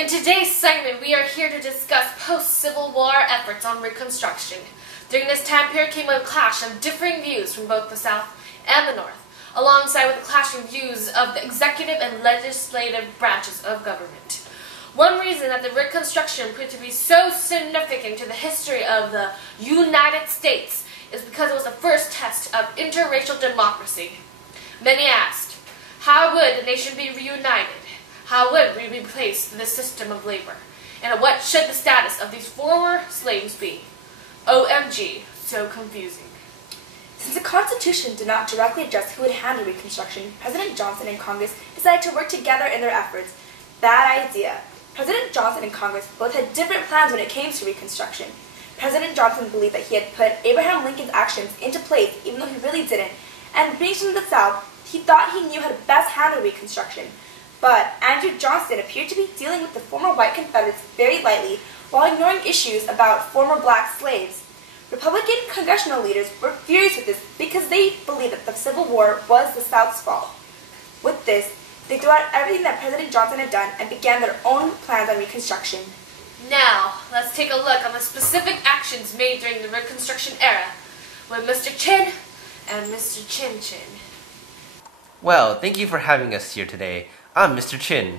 In today's segment, we are here to discuss post-Civil War efforts on Reconstruction. During this time period came a clash of differing views from both the South and the North, alongside with the clashing views of the executive and legislative branches of government. One reason that the Reconstruction proved to be so significant to the history of the United States is because it was the first test of interracial democracy. Many asked, how would the nation be reunited? How would we replace the system of labor? And what should the status of these former slaves be? OMG, so confusing. Since the Constitution did not directly address who would handle Reconstruction, President Johnson and Congress decided to work together in their efforts. Bad idea. President Johnson and Congress both had different plans when it came to Reconstruction. President Johnson believed that he had put Abraham Lincoln's actions into place even though he really didn't, and being from the South, he thought he knew how to best handle Reconstruction. But Andrew Johnson appeared to be dealing with the former white Confederates very lightly while ignoring issues about former black slaves. Republican congressional leaders were furious with this because they believed that the Civil War was the South's fault. With this, they threw out everything that President Johnson had done and began their own plans on Reconstruction. Now, let's take a look on the specific actions made during the Reconstruction era with Mr. Chin and Mr. Chin Chin. Well, thank you for having us here today. I'm Mr. Chin.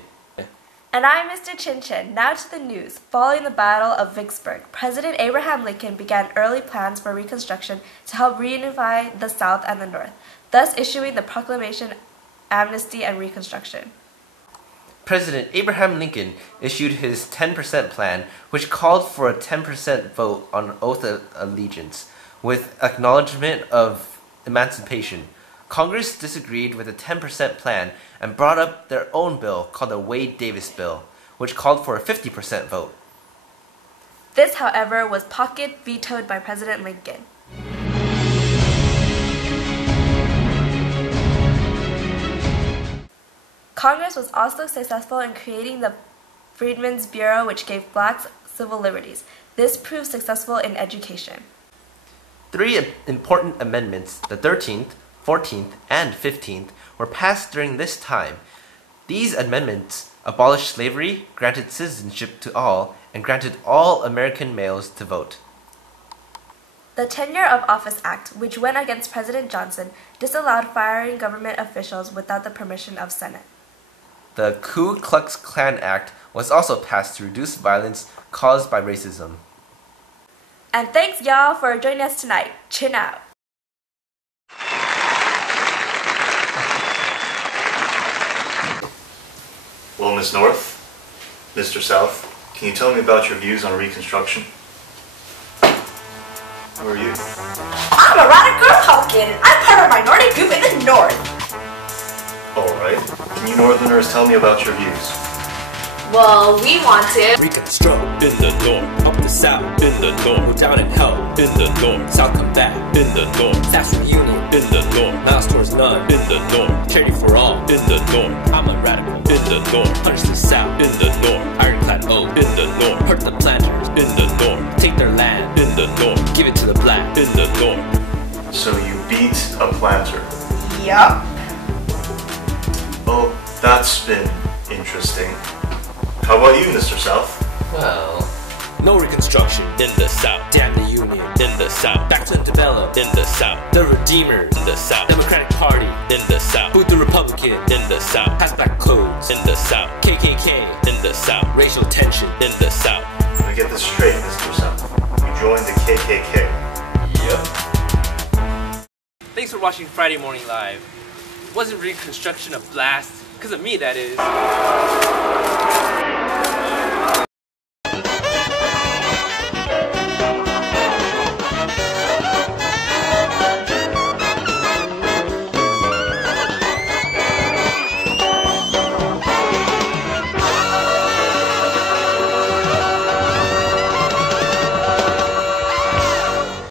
And I'm Mr. Chin Chin. Now to the news. Following the Battle of Vicksburg, President Abraham Lincoln began early plans for Reconstruction to help reunify the South and the North, thus issuing the Proclamation, Amnesty, and Reconstruction. President Abraham Lincoln issued his 10% plan, which called for a 10% vote on oath of allegiance, with acknowledgement of emancipation. Congress disagreed with the 10% plan and brought up their own bill called the Wade-Davis Bill, which called for a 50% vote. This, however, was pocket vetoed by President Lincoln. Congress was also successful in creating the Freedmen's Bureau, which gave blacks civil liberties. This proved successful in education. 3 important amendments, the 13th, 14th, and 15th, were passed during this time. These amendments abolished slavery, granted citizenship to all, and granted all American males to vote. The Tenure of Office Act, which went against President Johnson, disallowed firing government officials without the permission of Senate. The Ku Klux Klan Act was also passed to reduce violence caused by racism. And thanks y'all for joining us tonight. Chin out. Well, Ms. North, Mr. South, can you tell me about your views on Reconstruction? Who are you? I'm a radical Republican, and I'm part of a minority group in the North. Alright. Can you Northerners tell me about your views? Well, we want to reconstruct in the North, up the South in the North, go down in hell in the North, South come back in the North, Fast reunion in the North, miles towards none in the North, charity for all in the North, I'm a radical in the North, punish the South in the North, ironclad O in the North, hurt the planters in the North, take their land in the North, give it to the black in the North. So you beat a planter? Yup. Well, that's been interesting. How about you, Mr. South? Well, no Reconstruction in the South, damn the Union in the South, back to develop in the South, the Redeemer in the South, Democratic Party in the South, boot the Republican in the South, pass black codes in the South, KKK in the South, racial tension in the South. Let me get this straight, Mr. South. You joined the KKK. Yep. Thanks for watching Friday Morning Live. Wasn't Reconstruction a blast? Because of me, that is.